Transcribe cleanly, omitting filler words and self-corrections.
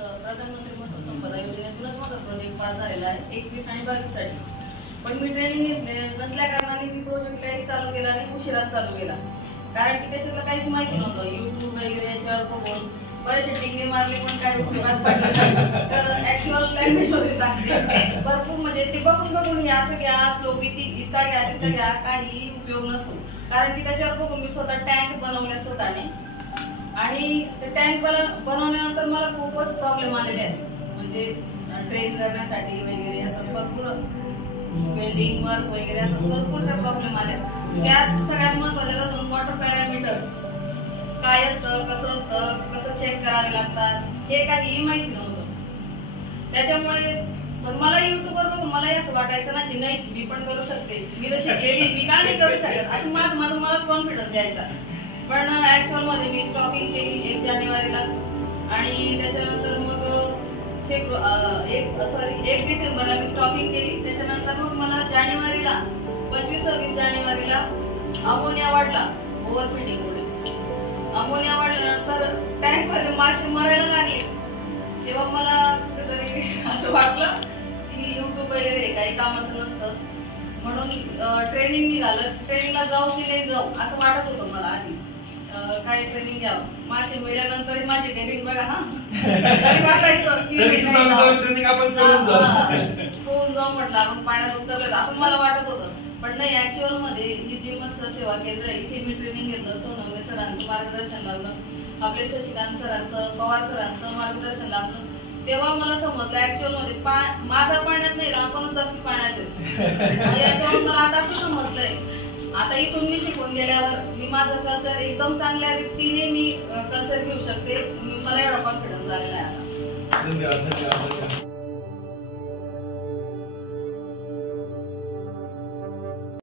प्रधानमंत्री मत्स्य संपदा योजनेतूनच माझा प्रोजेक्ट पास झालेला आहे 21 आणि 22 साठी. पण मी ट्रेनिंग घेतले नसल्या कारणाने मी प्रोजेक्ट काही चालू केला आणि उशिराच चालू केला, कारण की त्याच्यातलं काहीच माहिती नव्हतं. युट्यूब वगैरे याच्यावर बघून बरेचसे टिंगे मारले पण काही उपयोगात पडले नाही, कारण ऍक्च्युअल लँग्वेज मध्ये सांगते भरपूर म्हणजे ते बघून हे असं घ्या स्लोप इतका घ्या तितका घ्या काही उपयोग नसतो. कारण की त्याच्यावर बघून मी स्वतः टँक बनवल्या स्वतःने आणि ते टँक बनवल्यानंतर मला खूपच प्रॉब्लेम आलेले आहेत. म्हणजे ट्रेन करण्यासाठी वगैरे असं भरपूर वेल्डिंग वर्क वगैरे असं भरपूरशा प्रॉब्लेम आले. त्यात सगळ्यात महत्त्वाचं वॉटर पॅरामीटर्स काय असतं, कसं चेक करावे लागतात हे काहीही माहिती नव्हतं. त्याच्यामुळे मला युट्यूबवर बघून मलाही असं वाटायचं ना की नाही मी पण करू शकते, मी तर शिकलेली, मी का नाही करू शकत असं मलाच कॉन्फिडन्स यायचा. पण ऍक्च्युअल मध्ये मी स्टॉकिंग केली 1 जानेवारीला आणि त्याच्यानंतर मग 1 डिसेंबरला मी स्टॉकिंग केली. त्याच्यानंतर मग मला जानेवारीला 25-26 जानेवारीला अमोनिया वाढला ओव्हरफिटिंगमुळे. अमोनिया वाढल्यानंतर टँक मध्ये मासे मरायला लागले. तेव्हा मला कुठेतरी असं वाटलं की युट्यूब वगैरे काही कामाचं नसतं, म्हणून ट्रेनिंग निघालं. ट्रेनिंगला जाऊ की नाही जाऊ असं वाटत होतं मला आधी. काय ट्रेनिंग घ्यावं, मासे मेल्यानंतर माझी ट्रेनिंग बघा हा तरी वाटायचं की होऊन जाऊ म्हटलं आपण पाण्यात उतरलं असं मला वाटत होतं. पण नाही, ऍक्च्युअल मध्ये ही जे मत्स्य सेवा केंद्र आहे इथे मी ट्रेनिंग घेतलं. सोनवणे सरांचं मार्गदर्शन लाभलं, आपले शशिकांत सरांचं, पवार सरांचं मार्गदर्शन लाभलं. तेव्हा मला समजलं ऍक्च्युअल मध्ये माझा पाण्यात नाही आपणच जास्त पाण्यात येतो. याच्यावर मला आता असं समजलंय. आता इथून मी शिकून गेल्यावर मी माझं कल्चर एकदम चांगल्या रीतीने मी कल्चर घेऊ शकते. मला एवढा कॉन्फिडन्स आलेला आहे आता. धन्यवाद.